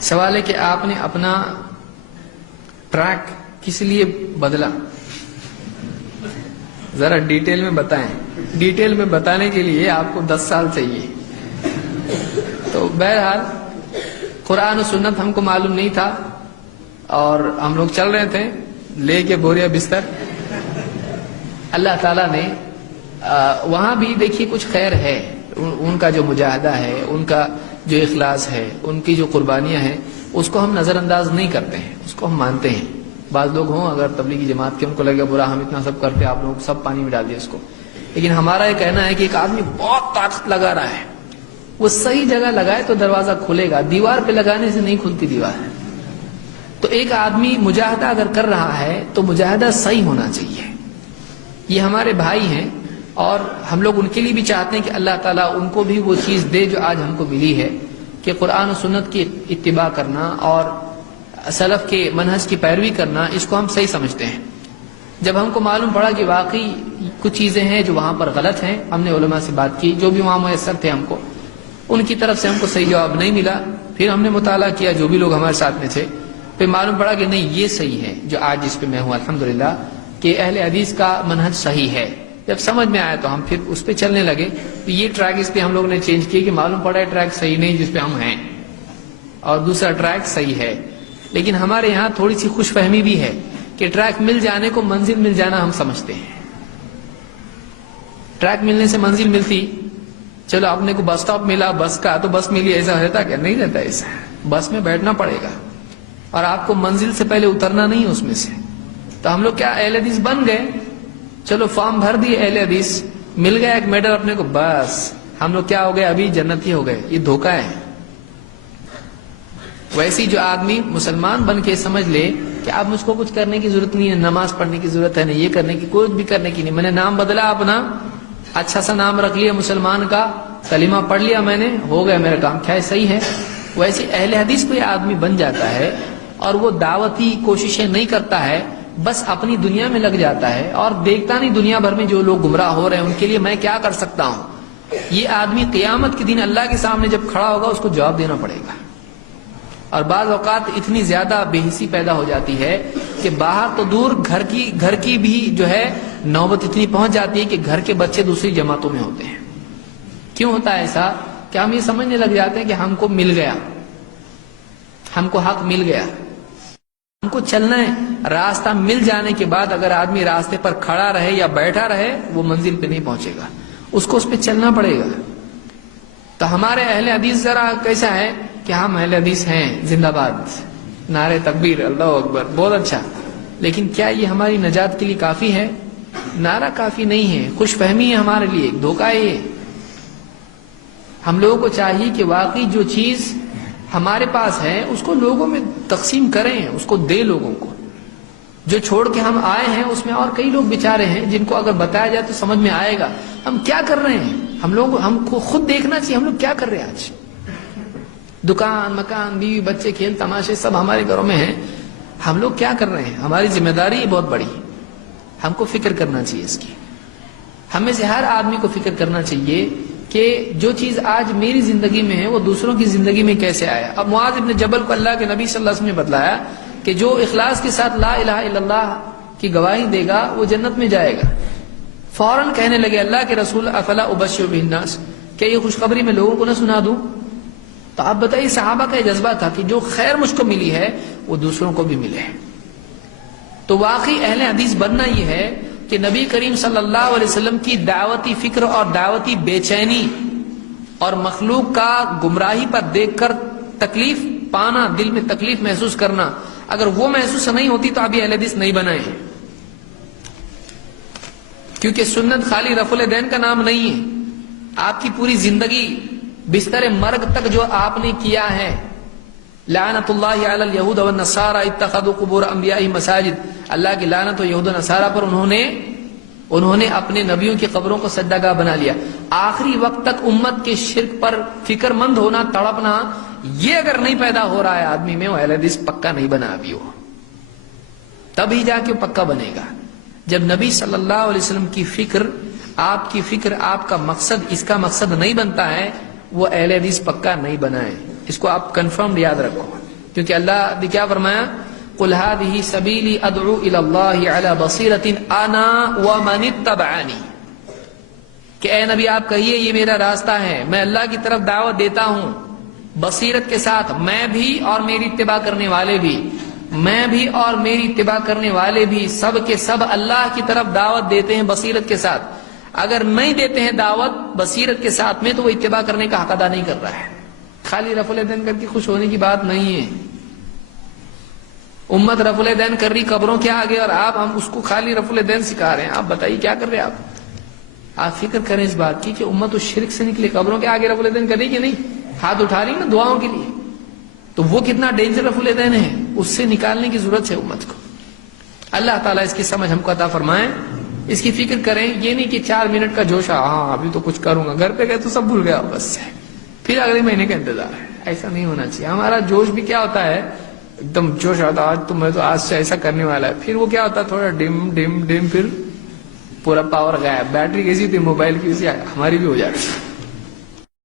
سوال ہے کہ آپ نے اپنا ٹریک کس لیے بدلا، ذرا ڈیٹیل میں بتائیں۔ ڈیٹیل میں بتانے کے لیے آپ کو 10 سال چاہیے۔ تو بہرحال قرآن و سنت ہم کو معلوم نہیں تھا اور ہم لوگ چل رہے تھے لے کے بوریا بستر۔ اللہ تعالیٰ نے وہاں بھی دیکھیے کچھ خیر ہے، ان کا جو مجاہدہ ہے، ان کا جو اخلاص ہے، ان کی جو قربانیاں ہیں، اس کو ہم نظر انداز نہیں کرتے ہیں، اس کو ہم مانتے ہیں۔ بعض لوگ ہوں اگر تبلیغی جماعت کے، ان کو لگے برا ہم اتنا سب کرتے، آپ لوگ سب پانی میں ڈال دیے اس کو۔ لیکن ہمارا یہ کہنا ہے کہ ایک آدمی بہت طاقت لگا رہا ہے، وہ صحیح جگہ لگائے تو دروازہ کھلے گا، دیوار پہ لگانے سے نہیں کھلتی دیوار۔ تو ایک آدمی مجاہدہ اگر کر رہا ہے تو مجاہدہ صحیح ہونا چاہیے۔ یہ ہمارے بھائی ہیں اور ہم لوگ ان کے لیے بھی چاہتے ہیں کہ اللہ تعالیٰ ان کو بھی وہ چیز دے جو آج ہم کو ملی ہے، کہ قرآن و سنت کی اتباع کرنا اور سلف کے منہج کی پیروی کرنا، اس کو ہم صحیح سمجھتے ہیں۔ جب ہم کو معلوم پڑا کہ واقعی کچھ چیزیں ہیں جو وہاں پر غلط ہیں، ہم نے علماء سے بات کی، جو بھی وہاں میسر تھے ہم کو، ان کی طرف سے ہم کو صحیح جواب نہیں ملا۔ پھر ہم نے مطالعہ کیا، جو بھی لوگ ہمارے ساتھ میں تھے، پھر معلوم پڑا کہ نہیں، یہ صحیح ہے جو آج جس پہ میں ہوں الحمدللہ، کہ اہل حدیث کا منہج صحیح ہے۔ جب سمجھ میں آیا تو ہم پھر اس پہ چلنے لگے۔ تو یہ ٹریک اس پہ ہم لوگوں نے چینج کیا کہ معلوم پڑا ہے ٹریک صحیح نہیں جس پہ ہم ہیں، اور دوسرا ٹریک صحیح ہے۔ لیکن ہمارے یہاں تھوڑی سی خوش فہمی بھی ہے کہ ٹریک مل جانے کو منزل مل جانا ہم سمجھتے ہیں۔ ٹریک ملنے سے منزل ملتی، چلو اپنے کو بس سٹاپ ملا بس کا تو بس ملی، ایسا رہتا کیا؟ نہیں رہتا ایسا۔ بس میں بیٹھنا پڑے گا اور آپ کو منزل سے پہلے اترنا نہیں ہے اس میں سے۔ تو ہم لوگ کیا اہل حدیث بن گئے، چلو فارم بھر دیے اہل حدیث، مل گیا ایک میڈل اپنے کو، بس ہم لوگ کیا ہو گئے، ابھی جنتی ہو گئے۔ یہ دھوکہ ہے۔ ویسی جو آدمی مسلمان بن کے سمجھ لے کہ اب مجھ کو کچھ کرنے کی ضرورت نہیں ہے، نماز پڑھنے کی ضرورت ہے، نہیں یہ کرنے کی، کوئی بھی کرنے کی نہیں، میں نے نام بدلا اپنا، اچھا سا نام رکھ لیا مسلمان کا، کلمہ پڑھ لیا میں نے، ہو گیا میرا کام، کیا صحیح ہے؟ ویسے اہل حدیث کوئی آدمی بن جاتا ہے اور وہ دعوتی کوششیں نہیں کرتا ہے، بس اپنی دنیا میں لگ جاتا ہے اور دیکھتا نہیں دنیا بھر میں جو لوگ گمراہ ہو رہے ہیں ان کے لیے میں کیا کر سکتا ہوں۔ یہ آدمی قیامت کے دن اللہ کے سامنے جب کھڑا ہوگا اس کو جواب دینا پڑے گا۔ اور بعض اوقات اتنی زیادہ بے حسی پیدا ہو جاتی ہے کہ باہر تو دور، گھر کی بھی جو ہے نوبت اتنی پہنچ جاتی ہے کہ گھر کے بچے دوسری جماعتوں میں ہوتے ہیں۔ کیوں ہوتا ہے ایسا؟ کہ ہم یہ سمجھنے لگ جاتے ہیں کہ ہم کو مل گیا، ہم کو حق مل گیا، ہم کو چلنا ہے۔ راستہ مل جانے کے بعد اگر آدمی راستے پر کھڑا رہے یا بیٹھا رہے وہ منزل پہ نہیں پہنچے گا، اس کو اس پہ چلنا پڑے گا۔ تو ہمارے اہل حدیث ذرا کیسا ہے کہ ہم اہل حدیث ہیں، زندہ باد، نعرے تکبیر، اللہ اکبر، بہت اچھا، لیکن کیا یہ ہماری نجات کے لیے کافی ہے؟ نعرہ کافی نہیں ہے، خوش فہمی ہے ہمارے لیے، ایک دھوکہ ہے یہ۔ ہم لوگوں کو چاہیے کہ واقعی جو چیز ہمارے پاس ہے اس کو لوگوں میں تقسیم کریں، اس کو دے لوگوں کو۔ جو چھوڑ کے ہم آئے ہیں اس میں اور کئی لوگ بیچارے ہیں جن کو اگر بتایا جائے تو سمجھ میں آئے گا ہم کیا کر رہے ہیں۔ ہم کو خود دیکھنا چاہیے ہم لوگ کیا کر رہے ہیں آج۔ دکان، مکان، بیوی، بچے، کھیل تماشے سب ہمارے گھروں میں ہیں، ہم لوگ کیا کر رہے ہیں؟ ہماری ذمہ داری بہت بڑی، ہم کو فکر کرنا چاہیے اس کی۔ ہمیں سے ہر آدمی کو فکر کرنا چاہیے کہ جو چیز آج میری زندگی میں ہے وہ دوسروں کی زندگی میں کیسے آیا۔ اب معاذ ابن جبل کو اللہ کے نبی صلی اللہ علیہ وسلم نے بتلایا کہ جو اخلاص کے ساتھ لا الہ الا اللہ کی گواہی دے گا وہ جنت میں جائے گا۔ فوراً کہنے لگے اللہ کے رسول افلا ابشر بہ الناس، کیا یہ خوشخبری میں لوگوں کو نہ سنا دوں؟ تو آپ بتائیے صحابہ کا یہ جذبہ تھا کہ جو خیر مجھ کو ملی ہے وہ دوسروں کو بھی ملے۔ تو واقعی اہل حدیث بننا یہ ہے کہ نبی کریم صلی اللہ علیہ وسلم کی دعوتی فکر اور دعوتی بے چینی اور مخلوق کا گمراہی پر دیکھ کر تکلیف پانا، دل میں تکلیف محسوس کرنا، اگر وہ محسوس نہیں ہوتی تو ابھی اہل حدیث نہیں بنائے ہیں۔ کیونکہ سنت خالی رفع الیدین کا نام نہیں ہے، آپ کی پوری زندگی بستر مرگ تک جو آپ نے کیا ہے، لعنت اللہ علی الیہود والنصارى اتخذوا قبور انبیائہم مساجد، اللہ کی لعنت ہو یہود و نصارہ پر، انہوں نے اپنے نبیوں کی قبروں کو سجدہ گاہ بنا لیا۔ آخری وقت تک امت کے شرک پر فکر مند ہونا، تڑپنا، یہ اگر نہیں پیدا ہو رہا ہے آدمی میں، وہ اہل حدیث پکا نہیں بنا ابھی، وہ تبھی جا کے پکا بنے گا جب نبی صلی اللہ علیہ وسلم کی فکر، آپ کی فکر، آپ کا مقصد اس کا مقصد نہیں بنتا ہے، وہ اہل حدیث پکا نہیں بنا ہے۔ اس کو آپ کنفرم یاد رکھو۔ کیونکہ اللہ نے کیا فرمایا، قل هذه سبیلی ادعو الی اللہ علی بصیرۃ انا ومن اتبعنی، کہ اے نبی آپ کہیے یہ میرا راستہ ہے، میں اللہ کی طرف دعوت دیتا ہوں بصیرت کے ساتھ، میں بھی اور میری اتباع کرنے والے بھی، میں بھی اور میری اتباع کرنے والے بھی، سب کے سب اللہ کی طرف دعوت دیتے ہیں بصیرت کے ساتھ۔ اگر نہیں دیتے ہیں دعوت بصیرت کے ساتھ میں تو وہ اتباع کرنے کا حق ادا نہیں کر رہا ہے۔ خالی رفع الیدین کر کے خوش ہونے کی بات نہیں ہے۔ امت رفع الیدین کر رہی قبروں کے آگے، اور ہم اس کو خالی رفع الیدین سکھا رہے ہیں۔ آپ بتائیے کیا کر رہے ہیں آپ فکر کریں اس بات کی کہ امت اس شرک سے نکلے، قبروں کے آگے رفع الیدین کرے کہ نہیں، ہاتھ اٹھا رہی نا دعاؤں کے لیے، تو وہ کتنا ڈینجر رفع الیدین ہے، اس سے نکالنے کی ضرورت ہے امت کو۔ اللہ تعالیٰ اس کی سمجھ ہم کو عطا فرمائے، اس کی فکر کریں۔ یہ نہیں کہ 4 منٹ کا جوش، ہاں ابھی تو کچھ کروں گا، گھر پہ گئے تو سب بھول گیا بس، پھر اگلے مہینے کا انتظار ہے۔ ایسا نہیں ہونا چاہیے۔ ہمارا جوش بھی کیا ہوتا ہے، ایک دم جوش آتا ہے، آج سے ایسا کرنے والا ہے، پھر وہ کیا ہوتا ہے تھوڑا ڈم ڈم ڈم، پھر پورا پاور غائب۔ بیٹری کیسی تھی موبائل کی، اسی ہماری بھی ہو جاتی ہے۔